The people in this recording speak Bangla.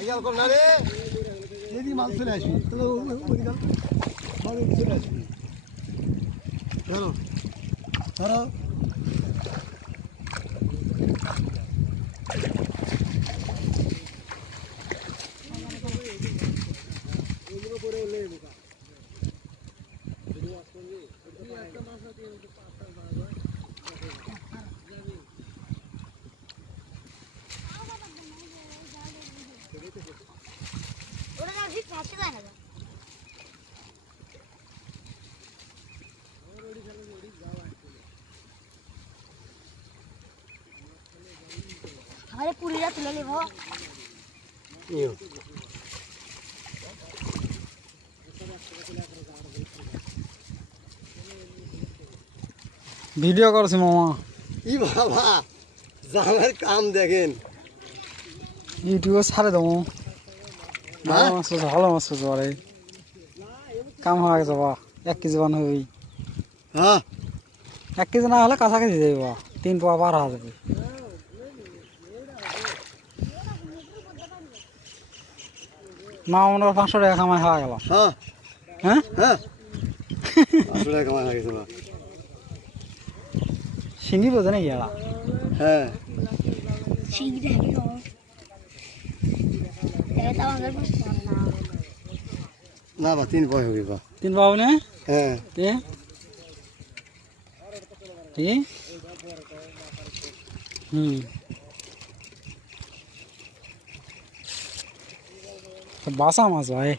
আইয়াল কম না রে এদি মাল চলে আসবি তো ওই গাল মাল চলে আসবি ধরো ধরো এগুলো করে ওলে বুকা ভিডিও আসবে একটা মাছ দিয়ে পাঁচটা মাছ হয় যাবি ওরা না ঠিক পাশে যায় না আরে পুরিরা তুলে নেব ভিডিও করছি মামা ই বাবা জামার কাম দেখেন ইউটিউবে ছাড়ে দেবো ভালো মাছ পাচ্ছে ভালো মাছ পাচ্ছে আরে কাম হয়ে গেছে বা 1 কেজি বান হবি হ্যাঁ 1 কেজি না হলে কাছাকাছি যাবে বা 3 পোয়া পার হয়ে যাবে মা মনে 500 টাকা কামাই হয়ে গেল হ্যাঁ হ্যাঁ হ্যাঁ 500 টাকা কামাই হয়ে গেছে বা শিঙ্গি বোঝে নাকি এরা হ্যাঁ শিখি দেখি তো এটা আমাদের বুঝতে না না বা 3 পয় হবে বা 3 পাও না হ্যাঁ ঠিক বাসা মাছ ভাই